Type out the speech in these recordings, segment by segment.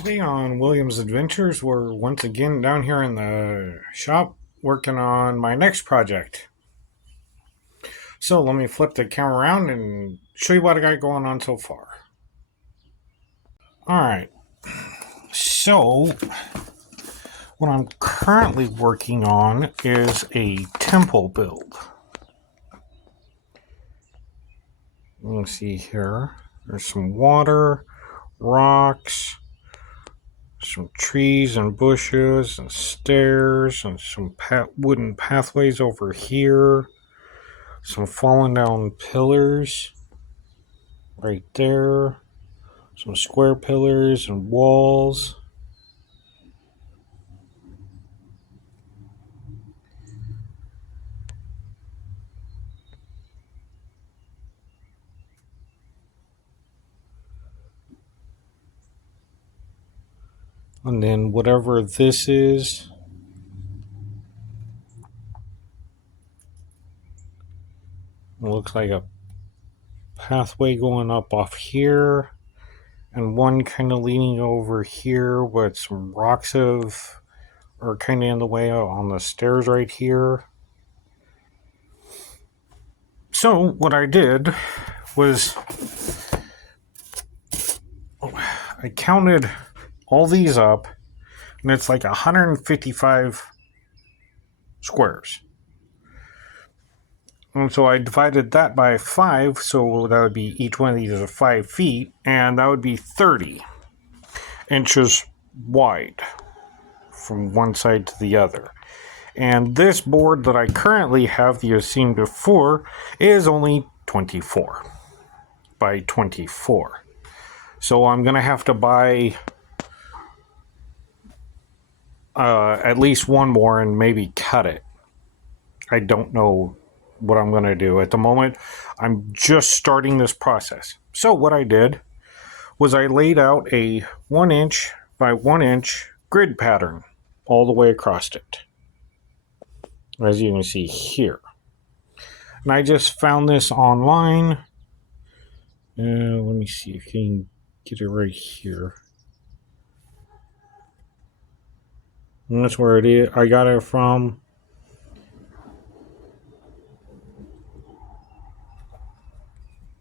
today on William's Adventures, we're once again down here in the shop working on my next project. So let me flip the camera around and show you what I got going on so far. Alright, so what I'm currently working on is a temple build. You can see here, there's some water, rocks, some trees and bushes and stairs and some wooden pathways over here. Some fallen down pillars right there. Some square pillars and walls. And then whatever this is, it looks like a pathway going up off here, and one kind of leaning over here with some rocks are kind of in the way on the stairs right here. So what I did was I counted all these up, and it's like 155 squares. And so I divided that by 5, so that would be each one of these is 5 feet, and that would be 30 inches wide from one side to the other. And this board that I currently have that you've seen before is only 24 by 24. So I'm going to have to buy at least one more and maybe cut it. I don't know what I'm going to do. At the moment, I'm just starting this process. So what I did was I laid out a 1 inch by 1 inch grid pattern all the way across it, as you can see here. And I just found this online. Let me see if you can get it right here. And that's where it is. I got it from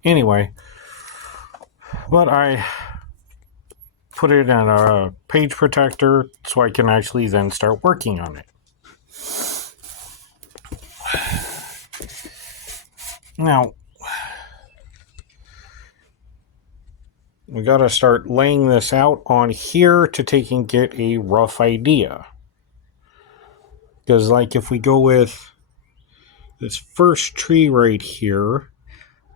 anyway, but I put it in a page protector so I can actually then start working on it. Now, we got to start laying this out on here to take and get a rough idea. Because like if we go with this first tree right here,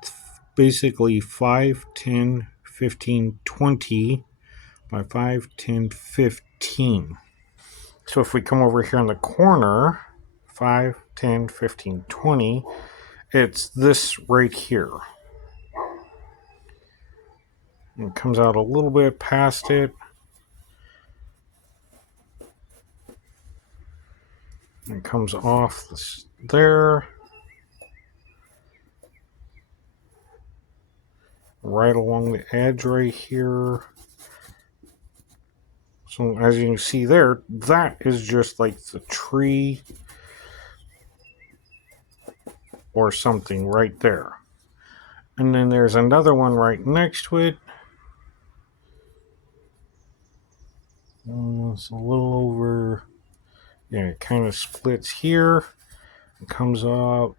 it's basically 5, 10, 15, 20 by 5, 10, 15. So if we come over here in the corner, 5, 10, 15, 20, it's this right here. It comes out a little bit past it. It comes off this there. Right along the edge right here. So as you can see there, that is just like the tree or something right there. And then there's another one right next to it. It's a little over, yeah, it kind of splits here. It comes up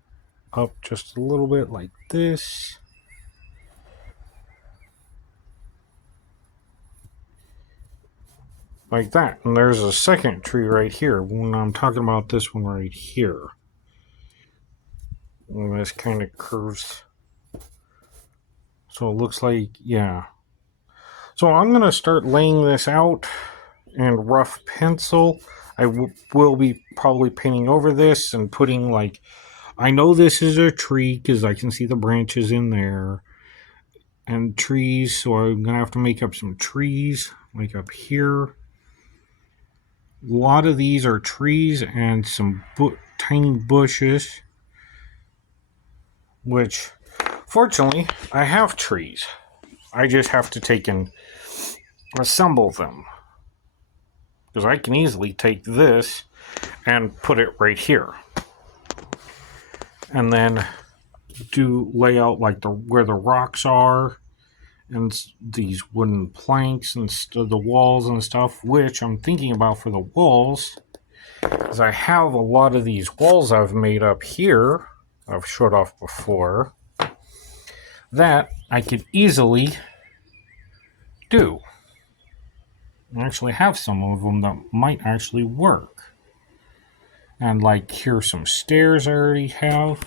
just a little bit like this. Like that. And there's a second tree right here when I'm talking about this one right here. And this kind of curves. So it looks like, yeah. So I'm going to start laying this out in rough pencil. I will be probably painting over this and putting like, I know this is a tree because I can see the branches in there. And trees, so I'm going to have to make up some trees like up here. A lot of these are trees and some tiny bushes, which fortunately I have trees. I just have to take and assemble them. Because I can easily take this and put it right here. And then lay out like where the rocks are and these wooden planks and the walls and stuff, which I'm thinking about for the walls, is I have a lot of these walls I've made up here, I've showed off before, that I could easily do. I actually have some of them that might actually work. And like here's some stairs I already have.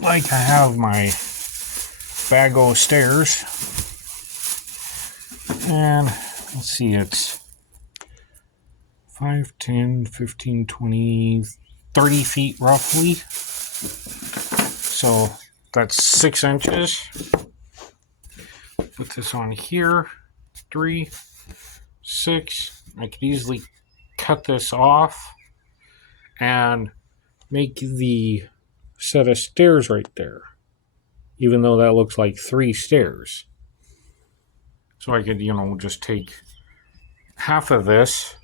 Like I have my bag of stairs. And let's see, it's 5, 10, 15, 20, 30 feet roughly. So that's 6 inches. Put this on here. 3, 6. I could easily cut this off and make the set of stairs right there, even though that looks like 3 stairs. So I could, just take half of this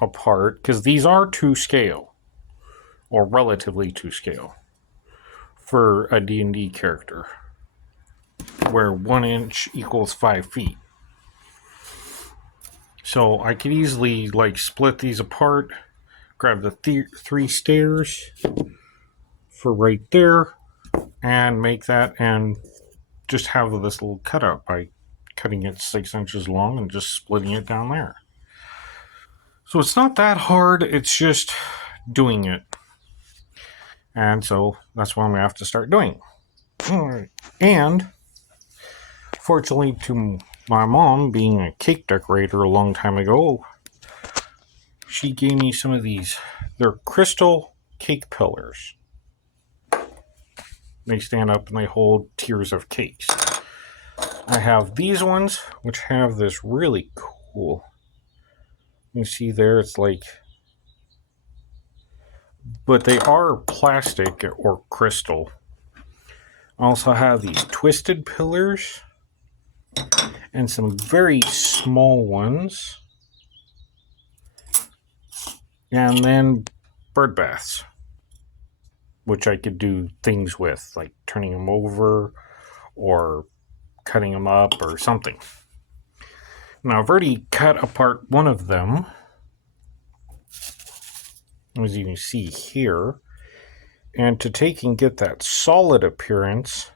apart, because these are to scale, or relatively to scale, for a D&D character, where 1 inch equals 5 feet. So I could easily split these apart, grab the 3 stairs for right there, and make that, and just have this little cutout by cutting it 6 inches long and just splitting it down there. So it's not that hard, it's just doing it. And so that's what I'm going to have to start doing. And fortunately to my mom, being a cake decorator a long time ago, she gave me some of these. They're crystal cake pillars. They stand up and they hold tiers of cakes. I have these ones, which have this really cool. You see there, it's but they are plastic or crystal. I also have these twisted pillars and some very small ones. And then bird baths, which I could do things with, like turning them over or cutting them up or something. Now I've already cut apart one of them, as you can see here. And to take and get that solid appearance,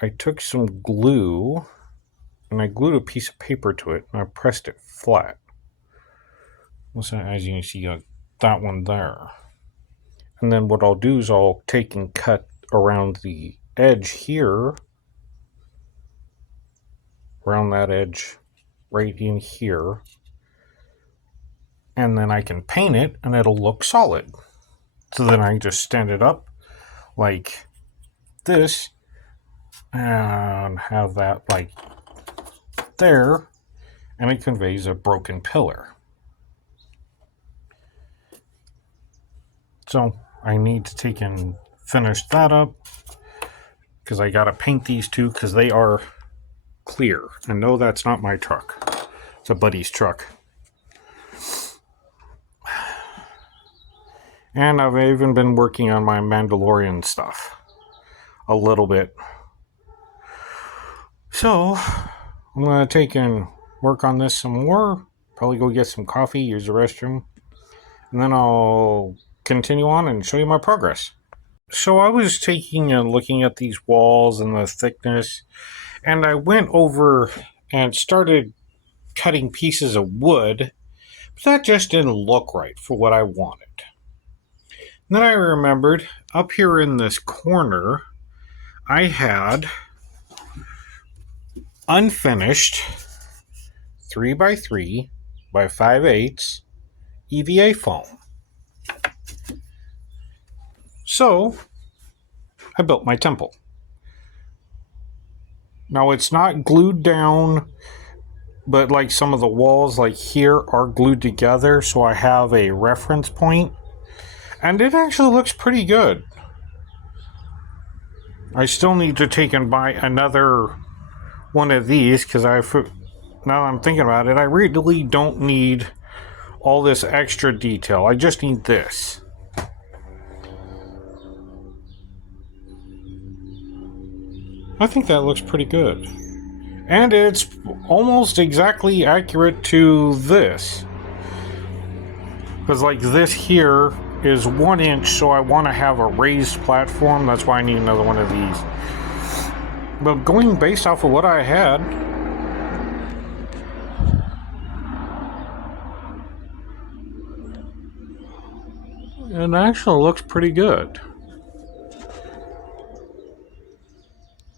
I took some glue and I glued a piece of paper to it and I pressed it flat. So as you can see, that one there. And then what I'll do is I'll take and cut around the edge here, around that edge right in here, and then I can paint it and it'll look solid. So then I just stand it up like this and have that like there, and it conveys a broken pillar. So I need to take and finish that up, because I gotta paint these two because they are clear. And no, that's not my truck. It's a buddy's truck. And I've even been working on my Mandalorian stuff a little bit. So I'm gonna take and work on this some more. Probably go get some coffee, use the restroom, and then I'll continue on and show you my progress. So I was taking and looking at these walls and the thickness, and I went over and started cutting pieces of wood, but that just didn't look right for what I wanted. And then I remembered up here in this corner, I had unfinished 3x3 by 5/8 EVA foam. So I built my temple. Now it's not glued down, but like some of the walls like here are glued together, so I have a reference point, and it actually looks pretty good. I still need to take and buy another one of these, because now that I'm thinking about it, I really don't need all this extra detail. I just need this. I think that looks pretty good. And it's almost exactly accurate to this. Because like this here is 1 inch, so I want to have a raised platform. That's why I need another one of these. But going based off of what I had, it actually looks pretty good.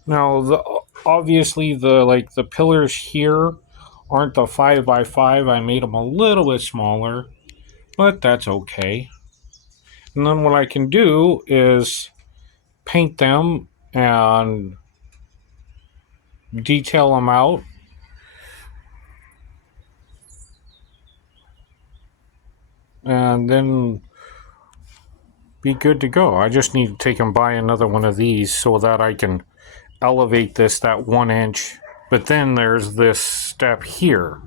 Now, obviously the pillars here aren't the 5x5. I made them a little bit smaller, but that's okay. And then what I can do is paint them and detail them out. And then be good to go. I just need to take and buy another one of these so that I can elevate this that 1 inch. But then there's this step here.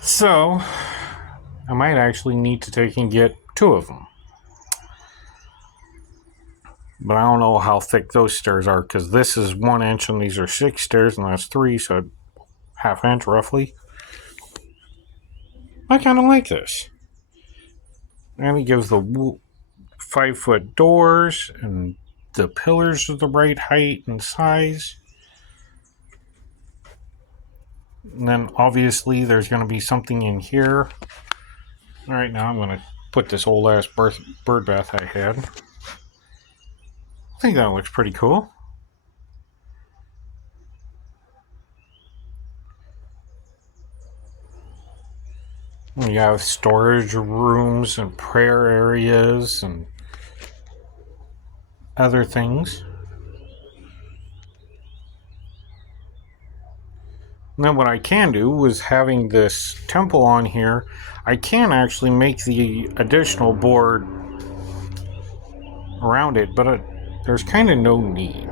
So I might actually need to take and get 2 of them. But I don't know how thick those stairs are, because this is 1 inch and these are 6 stairs, and that's 3, so ½ inch roughly. I kind of like this. And it gives the 5-foot doors, and the pillars are the right height and size. And then obviously there's going to be something in here. Alright, now I'm going to put this old ass bird bath I had. I think that looks pretty cool. We have storage rooms and prayer areas and other things. And then what I can do is having this temple on here, I can actually make the additional board around it, but there's kind of no need.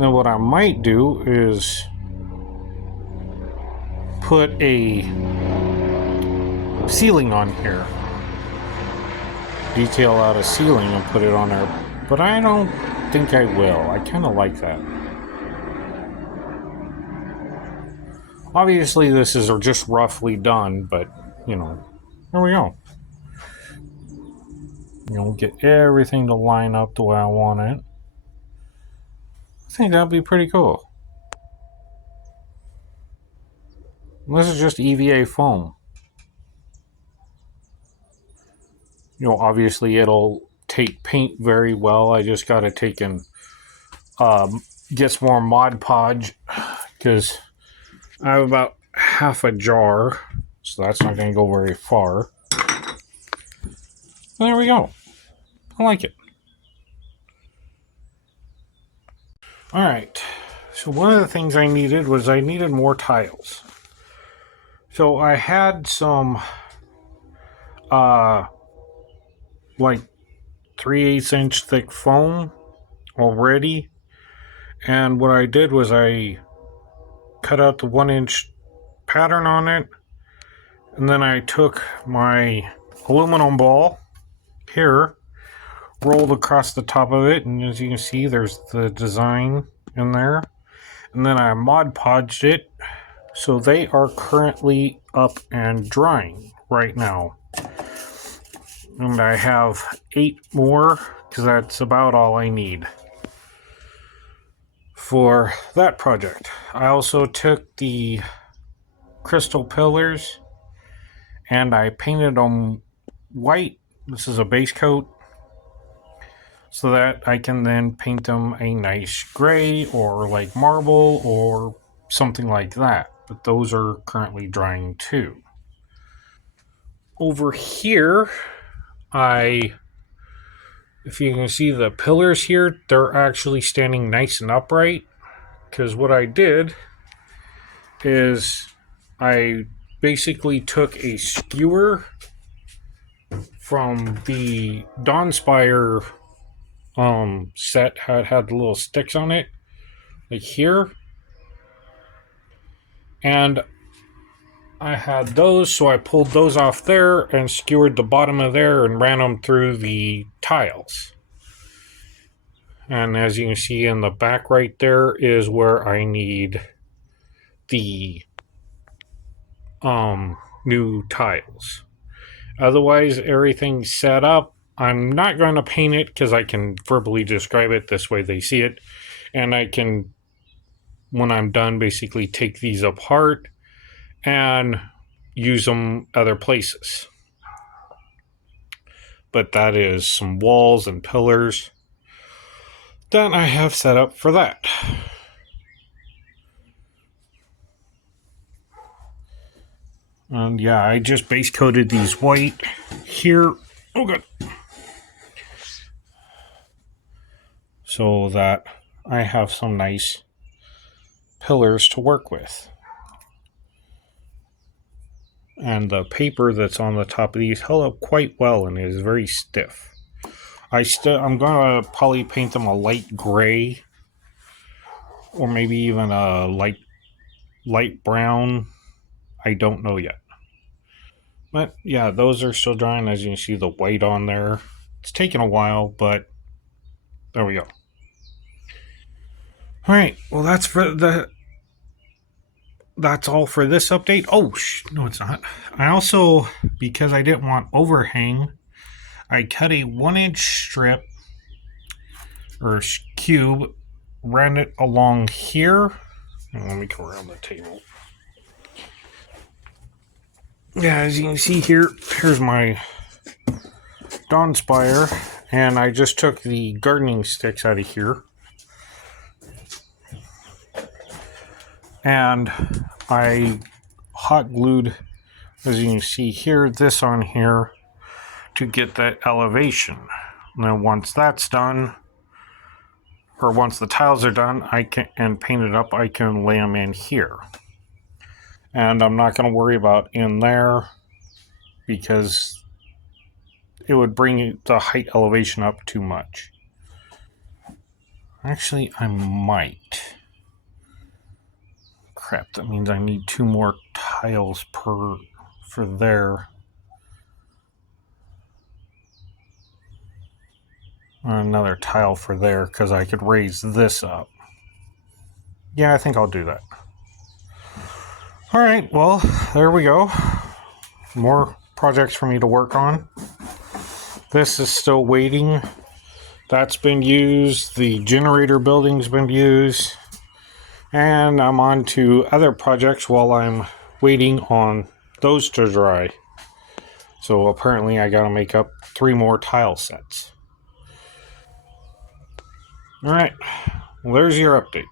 Then what I might do is put a ceiling on here. Detail out a ceiling and put it on there. But I don't think I will. I kind of like that. Obviously, this is just roughly done, but, you know, there we go. You know, get everything to line up the way I want it. I think that'd be pretty cool. This is just EVA foam. You know, obviously it'll take paint very well. I just got to take and get some more Mod Podge, because I have about half a jar, so that's not going to go very far. There we go. I like it. Alright, so one of the things I needed was I needed more tiles. So I had some like 3/8 inch thick foam already, and what I did was I cut out the 1 inch pattern on it, and then I took my aluminum ball here, rolled across the top of it, and as you can see there's the design in there, and then I Mod Podged it, so they are currently up and drying right now. And I have 8 more, because that's about all I need for that project. I also took the crystal pillars and I painted them white. This is a base coat, so that I can then paint them a nice gray or like marble or something like that. But those are currently drying too. Over here, if you can see the pillars here, they're actually standing nice and upright, because what I did is I basically took a skewer from the Dawnspire set, had the little sticks on it, like here, and I had those, so I pulled those off there and skewered the bottom of there and ran them through the tiles. And as you can see in the back right there is where I need the new tiles. Otherwise, everything's set up. I'm not going to paint it because I can verbally describe it this way they see it. And I can, when I'm done, basically take these apart and use them other places. But that is some walls and pillars that I have set up for that. And yeah, I just base coated these white here. Oh, good. So that I have some nice pillars to work with. And the paper that's on the top of these held up quite well and is very stiff. I'm gonna probably paint them a light gray, or maybe even a light brown. I don't know yet. But yeah, those are still drying. As you can see, the white on there. It's taken a while, but there we go. All right. Well, that's all for this update. Oh, no, it's not. I also, because I didn't want overhang, I cut a 1-inch strip or cube, ran it along here. Let me go around the table. Yeah, as you can see here, here's my Dawn Spire, and I just took the gardening sticks out of here. And I hot glued, as you can see here, this on here to get that elevation. And then once that's done, or once the tiles are done, and painted up, I can lay them in here. And I'm not going to worry about in there because it would bring the height elevation up too much. Actually, I might. Crap, that means I need 2 more tiles for there. Another tile for there because I could raise this up. Yeah, I think I'll do that. Alright, well, there we go. More projects for me to work on. This is still waiting. That's been used. The generator building's been used. And I'm on to other projects while I'm waiting on those to dry. So apparently I gotta make up 3 more tile sets. Alright, well, there's your update.